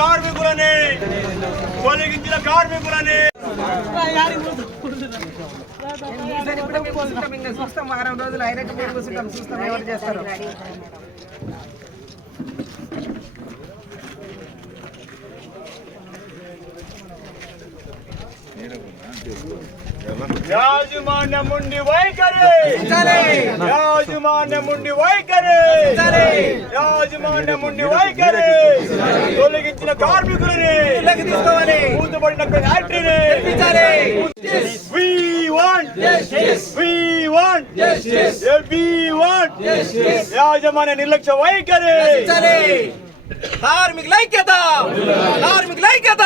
కార్మికులని తొలగించిన కార్మికులని చూస్తాం వారం రోజులు ఐరక పేరు కూర్చుంటాం చూస్తాం ఎవరు చేస్తారు. యాజమాన్యముండి వైఖరి, యాజమాన్యముండి వైఖరి, యాజమాన్యముండి వైఖరి, తొలగించిన కార్మికులని తీసుకోవాలి, మూతపడిన ఫ్యాక్టరీని యాజమాన్య నిర్లక్ష్య వైఖరి, కార్మికుల ఐక్యత, కార్మికుల ఐక్యత.